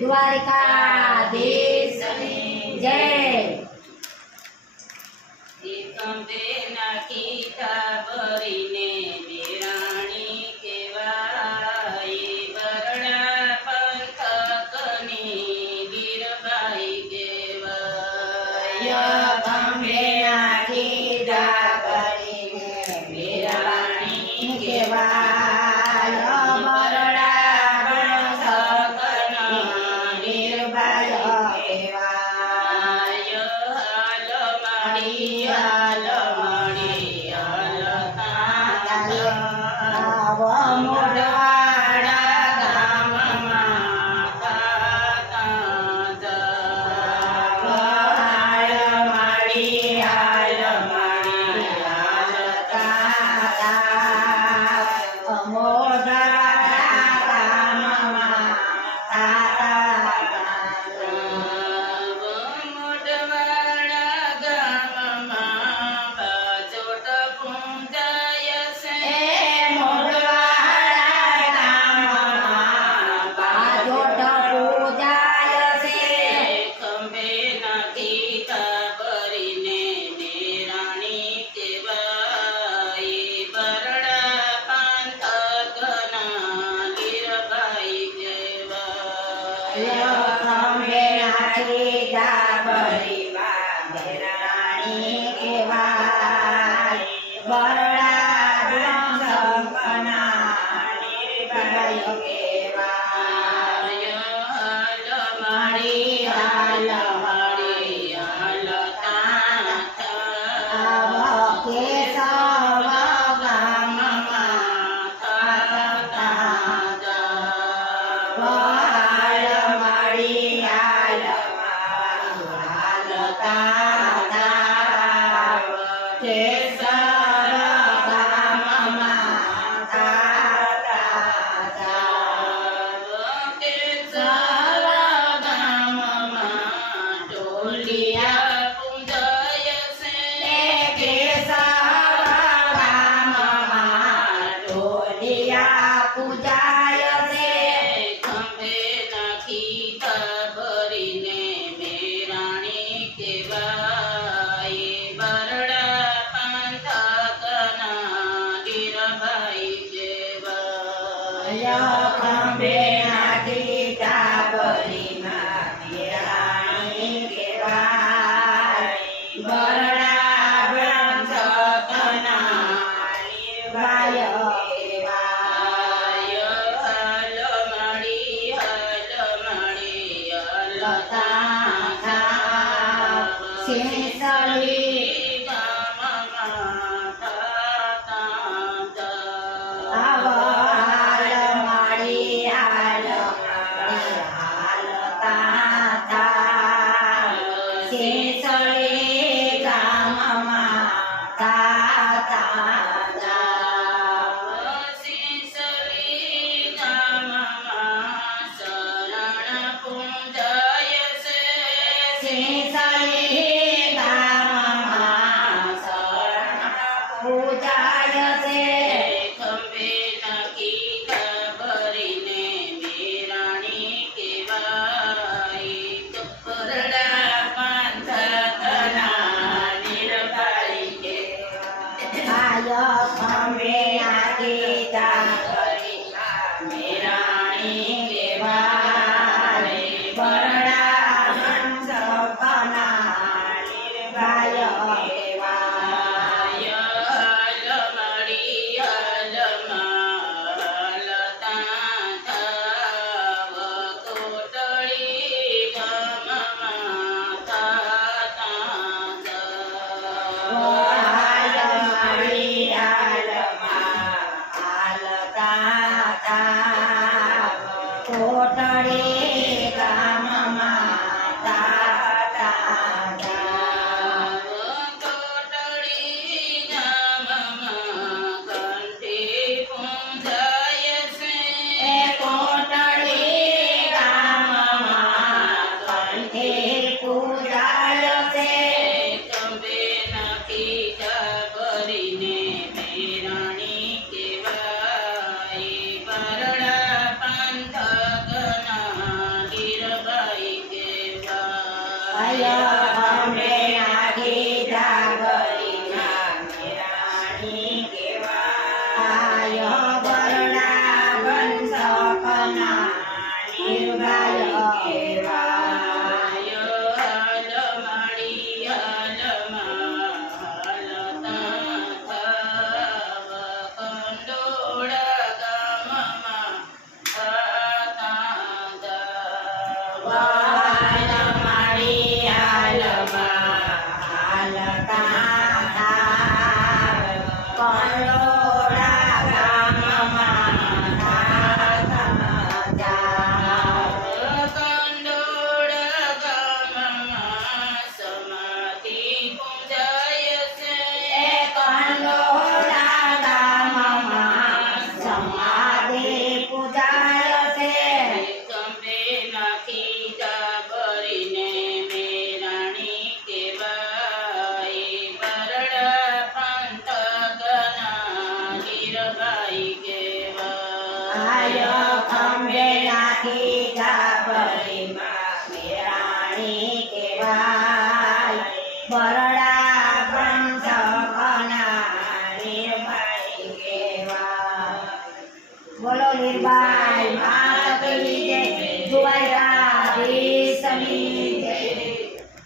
દ્વારિકાધીશની જય। એકંબે નાખીતા ભરીને નિરાણી કહેવાય, બરડા પંથકની વીરબાઈ કહેવાય। એકંબે નાખીતા ભરીને નિરાણી કહેવાય, બરડા પંથકની વીરબાઈ કહેવાય। એકંબે નાખીતા ભરીને નિરાણી કહેવાય, બરડા પંથકની વીરબાઈ કહેવાય। એકંબે નાખીતા ભરીને નિરાણી કહેવાય, બરડા પંથકની વીરબાઈ કહેવાય। કહેવાય, બરડા પંથકના ખંભે નાખી ધાબળીમાં મેરાણી કહેવાય. બરડા બંસકના નિર્ભય કહેવાય. હાલમાળી હાલમાં હાલતા થાવ કંડોળ ગામમાં થાતા જાવ. હાલમાળી હાલમાં હાલતા થાવ કંડોળા ગામમાં થાતા જાવ. કંડોળ ગામમાં સમાધિ પૂજાય છે. કંડોળા ગામમાં સમાધિ પૂજાય છે. ખંભે નાખી ધાબળીને મેરાણી કહેવાય. બરડા પંથકના હીરબાઈ કહેવાય. ખંભે નાખી ધાબળીમાં મેરાણી કહેવાય. બરડા પંથકના નિર્ભય કહેવાય. બોલો નિર્ભય માત કી જય. જુવાઈ રાધી સમી